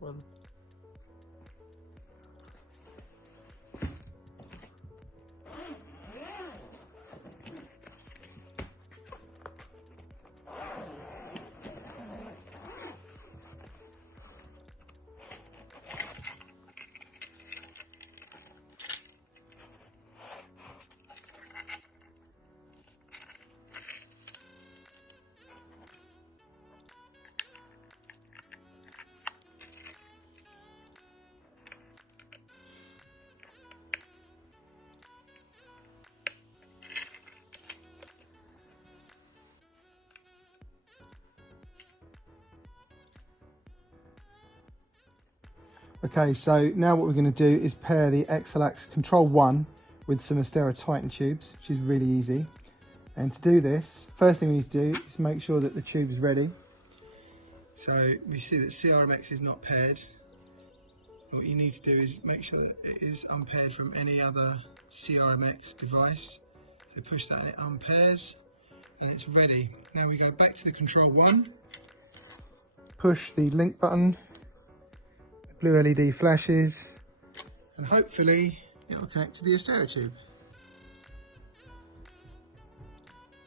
One. Okay, so now what we're going to do is pair the Exalux Control One with some Astera Titan tubes, which is really easy. And to do this, first thing we need to do is make sure that the tube is ready. So we see that CRMX is not paired. What you need to do is make sure that it is unpaired from any other CRMX device. So push that and it unpairs, and it's ready. Now we go back to the Control One, push the link button, blue LED flashes, and hopefully it will connect to the Astera tube.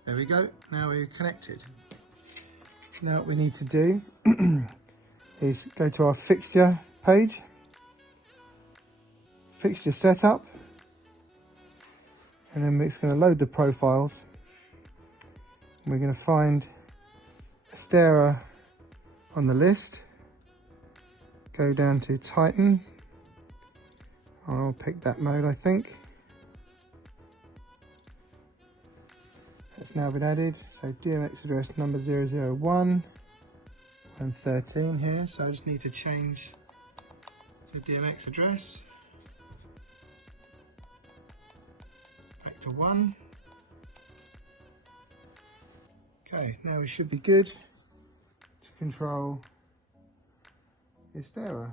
There we go, now we're connected. Now what we need to do is go to our fixture page, fixture setup, and then it's going to load the profiles. We're going to find Astera on the list. Go down to Titan. I'll pick that mode, I think. That's now been added. So DMX address number 001 and 13 here. So I just need to change the DMX address back to 1. Okay, now we should be good to control Astera.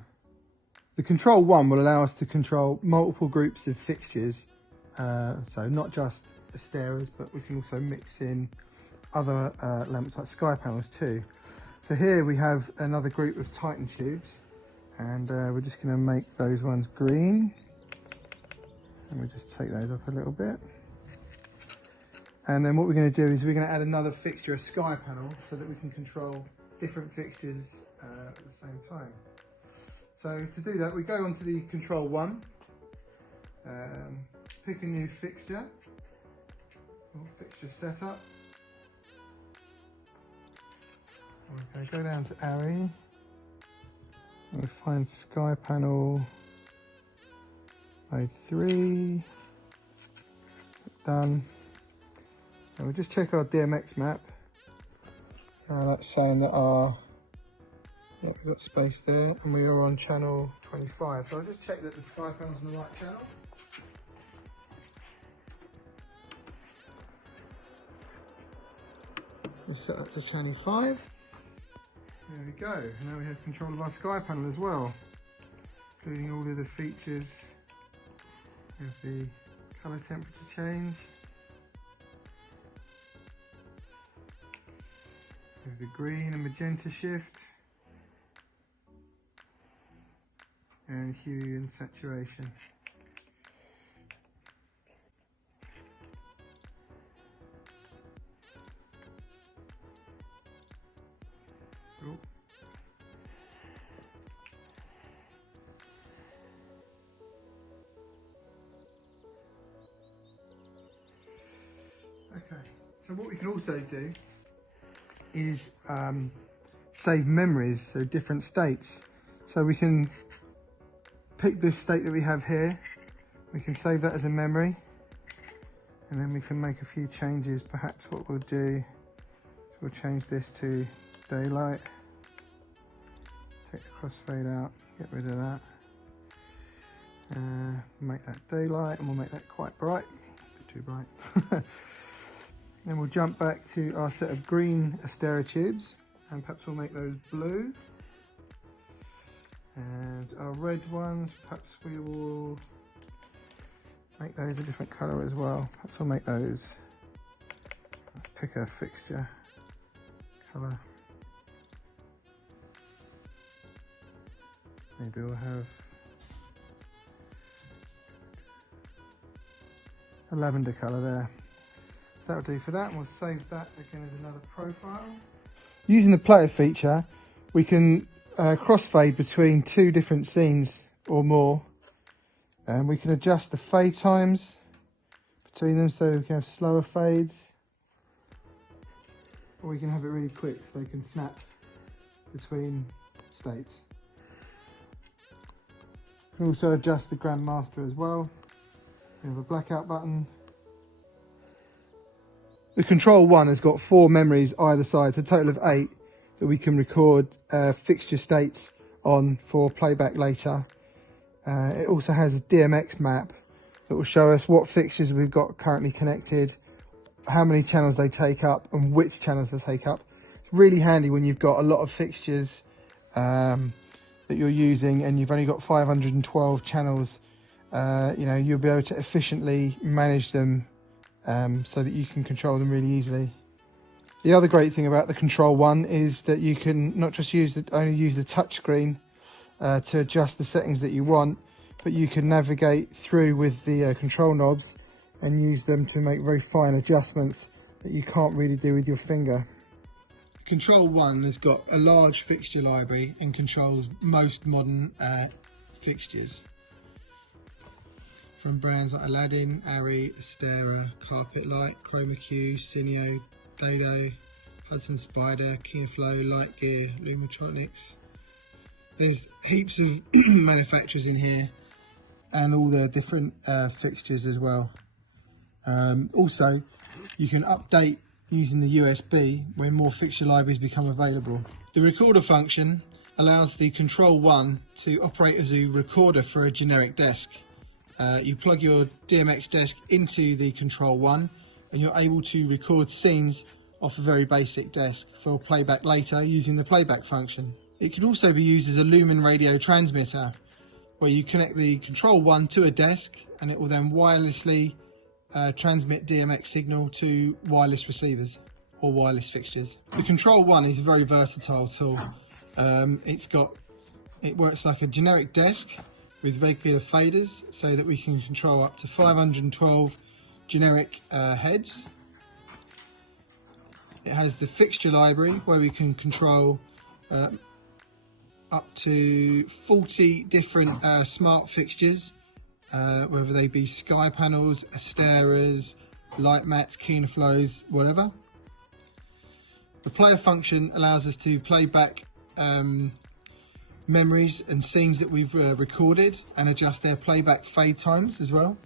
The Control One will allow us to control multiple groups of fixtures, so not just Asteras, but we can also mix in other lamps like sky panels too. So here we have another group of Titan tubes, and we're just going to make those ones green, and we'll just take those up a little bit. And then what we're going to do is we're going to add another fixture, a sky panel, so that we can control different fixtures at the same time. So to do that, we go onto the Control One, pick a new fixture, or fixture setup. We're going to go down to ARRI, and we find sky panel mode 3, done. And we'll just check our Dmx map. That's saying that we've got space there, and we are on channel 25. So I'll just check that the sky panel's on the right channel. Just set that to channel 5. There we go. Now we have control of our sky panel as well, including all of the features of the colour temperature change, with the green and magenta shift, and hue and saturation. Cool. Okay, so what we can also do is save memories, so different states. So we can pick this state that we have here, we can save that as a memory, and then we can make a few changes. Perhaps what we'll do is we'll change this to daylight, take the crossfade out, get rid of that, make that daylight, and we'll make that quite bright, it's a bit too bright. Then we'll jump back to our set of green Astera tubes, and perhaps we'll make those blue. And our red ones, perhaps we will make those a different colour as well. Perhaps we'll make those, let's pick a fixture colour. Maybe we'll have a lavender colour there. So that'll do for that, and we'll save that again as another profile. Using the player feature, we can crossfade between two different scenes or more, and we can adjust the fade times between them so we can have slower fades, or we can have it really quick so they can snap between states. We can also adjust the Grandmaster as well. We have a blackout button. The Control One has got 4 memories either side, so a total of 8 that we can record fixture states on for playback later. It also has a Dmx map that will show us what fixtures we've got currently connected, how many channels they take up and which channels they take up. It's really handy when you've got a lot of fixtures that you're using and you've only got 512 channels. You know, you'll be able to efficiently manage them so that you can control them really easily. The other great thing about the Control One is that you can not just only use the touchscreen to adjust the settings that you want, but you can navigate through with the control knobs and use them to make very fine adjustments that you can't really do with your finger. Control One has got a large fixture library and controls most modern fixtures, from brands like Aladdin, Arri, Astera, Carpet Light, Chroma Q, Cineo, Play-Doh, Hudson Spider, Keenflow, Lightgear, Lumatronics. There's heaps of manufacturers in here and all the different fixtures as well. Also, you can update using the USB when more fixture libraries become available. The recorder function allows the Control One to operate as a recorder for a generic desk. You plug your Dmx desk into the Control One and you're able to record scenes off a very basic desk for playback later using the playback function. It can also be used as a Lumen radio transmitter, where you connect the Control One to a desk and it will then wirelessly transmit DMX signal to wireless receivers or wireless fixtures. The Control One is a very versatile tool. It works like a generic desk with regular faders so that we can control up to 512 generic heads. It has the fixture library where we can control up to 40 different smart fixtures, whether they be sky panels, Asteras, light mats, Keenflows, whatever. The player function allows us to play back memories and scenes that we've recorded and adjust their playback fade times as well.